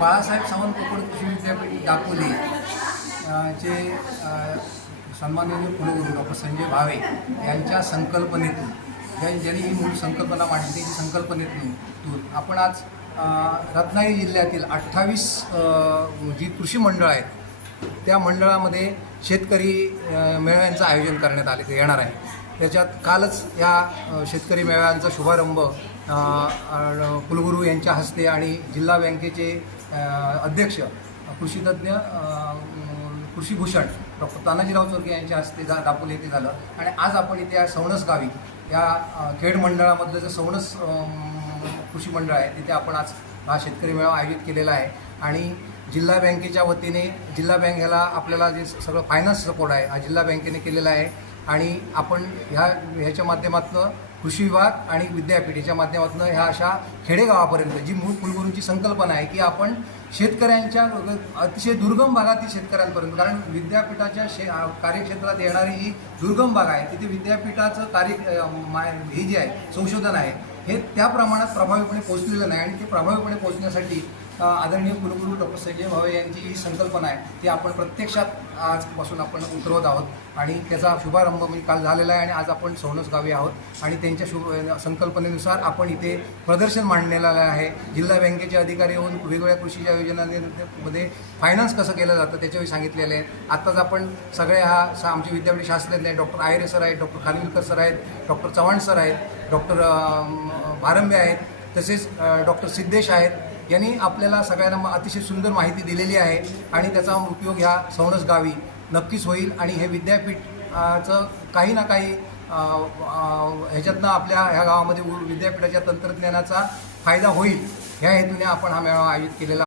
बाळासाहेब सावंत कोकण कृषी विद्यापीठ दापोली चे सन्माननीय कुलगुरू डॉक्टर संजय भावे यांच्या संकल्पनेतून ज्या ज्यांनी ही मूळ संकल्पना मांडली त्याची संकल्पनेतून आपण आज रत्नागिरी जिल्ह्यातील अठ्ठावीस जी कृषी मंडळं आहेत त्या मंडळामध्ये शेतकरी अ, मेळाव्यांचं आयोजन करण्यात आले ते येणार आहे. त्याच्यात कालच या शेतकरी मेळाव्यांचा शुभारंभ कुलगुरू यांच्या हस्ते आणि जिल्हा बँकेचे अध्यक्ष कृषीतज्ञ कृषीभूषण डॉक्टर तानाजीराव चोरके यांच्या हस्ते जा दापोली येथे झालं. आणि आज आपण इथे या सवणस गावी या खेड मंडळामधलं जे सवणस कृषी मंडळ आहे तिथे आपण आज हा शेतकरी मेळावा आयोजित केलेला आहे. आणि जिल्हा बँकेच्या वतीने जिल्हा बँक ह्याला आपल्याला जे सगळं फायनान्स सपोर्ट आहे हा जिल्हा बँकेने केलेला आहे. आणि आपण ह्या ह्याच्या माध्यमातून कृषी विभाग आणि विद्यापीठेच्या माध्यमातून ह्या अशा खेडेगावापर्यंत जी मूळ कुलगुरूंची संकल्पना आहे की आपण शेतकऱ्यांच्या अतिशय दुर्गम भागातील शेतकऱ्यांपर्यंत कारण विद्यापीठाच्या शे कार्यक्षेत्रात येणारी ही दुर्गम भाग आहे तिथे विद्यापीठाचं कार्य हे जे आहे संशोधन आहे हे त्या प्रमाणात प्रभावीपणे पोहोचलेलं नाही आणि ते प्रभावीपणे पोहोचण्यासाठी आदरणीय कुलगुरू डॉक्टर संजय भावे यांची ही संकल्पना आहे ती आपण प्रत्यक्षात आजपासून आपण उतरवत आहोत. आणि त्याचा शुभारंभ म्हणजे काल झालेला आहे आणि आज आपण सौनस गावी आहोत. आणि त्यांच्या शुभ संकल्पनेनुसार आपण इथे प्रदर्शन मांडलेलं आहे. जिल्हा बँकेचे अधिकारी येऊन वेगवेगळ्या कृषीच्या योजनांमध्ये फायनान्स कसं केलं जातं त्याच्याविषयी सांगितलेलं आहे. आत्ताच आपण सगळे हा आमचे विद्यापीठ शास्त्रज्ञ आहेत. डॉक्टर आयरे सर आहेत डॉक्टर खानविलकर सर आहेत डॉक्टर चव्हाण सर आहेत डॉक्टर भारंबे आहेत तसेच डॉक्टर सिद्धेश आहेत. यांनी आपल्याला सगळ्यांना म- अतिशय सुंदर माहिती दिलेली आहे आणि त्याचा उपयोग ह्या सौनस गावी नक्कीच होईल. आणि हे विद्यापीठाचं काही ना काही ह्याच्यातनं आपल्या ह्या गावामध्ये विद्यापीठाच्या तंत्रज्ञानाचा फायदा होईल. ह्या हेतूने आपण हा मेळावा आयोजित केलेला